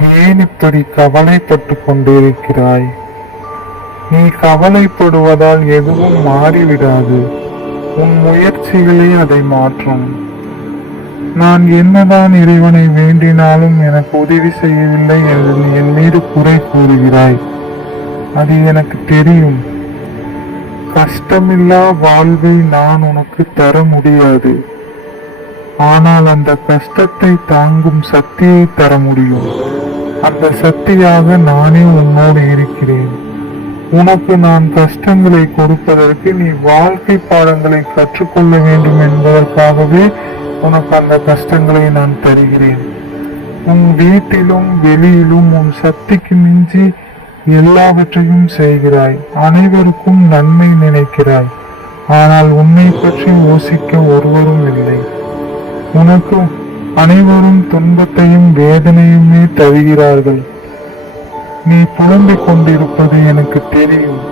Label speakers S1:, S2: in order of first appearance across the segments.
S1: ஏன் இப்படி கவலைப்பட்டு கொண்டிருக்கிறாய். நீ கவலைப்படுவதால் எதுவும் மாறிவிடாது. உன் முயற்சிகளே அதை மாற்றும். நான் என்னதான் இறைவனை வேண்டினாலும் எனக்கு உதவி செய்யவில்லை என்று நீ என் மீது குறை கூறுகிறாய். அது எனக்கு தெரியும். கஷ்டமில்லா வாழ்வை நான் உனக்கு தர முடியாது. ஆனால் அந்த கஷ்டத்தை தாங்கும் சக்தியை தர முடியும். அந்த சக்தியாக நானே உன்னோடு இருக்கிறேன். உனக்கு நான் கஷ்டங்களை கொடுப்பதற்கு நீ வாழ்க்கை பாடங்களை கற்றுக்கொள்ள வேண்டும் என்பதற்காகவே உனக்கு அந்த கஷ்டங்களை நான் தருகிறேன். உன் வீட்டிலும் வெளியிலும் உன் சக்திக்கு மிஞ்சி எல்லாவற்றையும் செய்கிறாய். அனைவருக்கும் நன்மை நினைக்கிறாய். ஆனால் உன்னை பற்றி யோசிக்க ஒருவரும் இல்லை. உனக்கு அனைவரும் துன்பத்தையும் வேதனையுமே தருகிறார்கள். நீ புலம்பிக் கொண்டிருப்பது எனக்கு தெரியும்.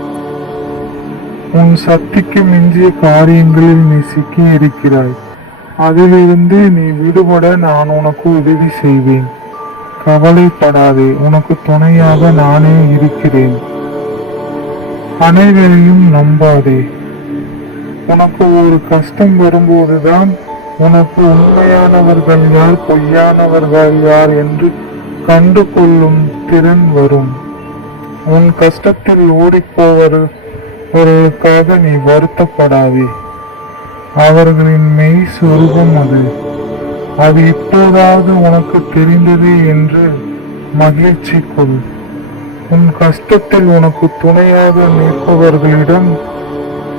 S1: உன் சக்திக்கு மிஞ்சிய காரியங்களில் நீ சிக்கி இருக்கிறாய் அதிலிருந்து நீ விடுபட நான் உனக்கு உதவி செய்வேன். கவலைப்படாதே உனக்கு துணையாக நானே இருக்கிறேன். அனைவரையும் நம்பாதே. உனக்கு ஒரு கஷ்டம் வரும்போதுதான் உனக்கு உண்மையானவர்கள் யார் பொய்யானவர்கள் யார் என்று கண்டு கொள்ளும் திறன் வரும். உன் கஷ்டத்தில் ஓடிப்போவர்களுக்காக நீ வருத்தப்படாதே. அவர்களின் மெய் சொருபம் அது. அது இப்போதாவது உனக்கு தெரிந்தது என்று மகிழ்ச்சி கொள். உன் கஷ்டத்தில் உனக்கு துணையாக நிற்பவர்களிடம்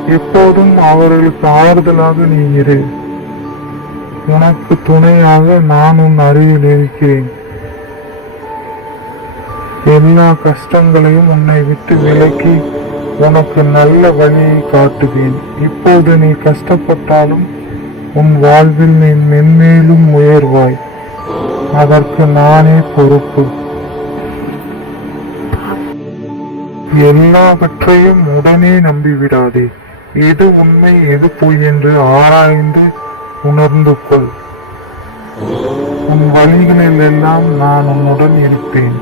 S1: எப்போதும் அவர்களுக்கு ஆறுதலாக நீ இரு. உனக்கு துணையாக நான் உன் அருகில் இருக்கிறேன். எல்லா கஷ்டங்களையும் உன்னை விட்டு விலக்கி உனக்கு நல்ல வழியை காட்டுவேன். இப்போது நீ கஷ்டப்பட்டாலும் உன் வாழ்வில் நீ மென்மேலும் உயர்வாய். அதற்கு நானே பொறுப்பு. எல்லாவற்றையும் உடனே நம்பிவிடாதே. எது உண்மை எது பொய் என்று ஆராய்ந்து உணர்ந்து கொள் உன் வழிகளில் எல்லாம் நான் உன்னுடன் இருப்பேன்.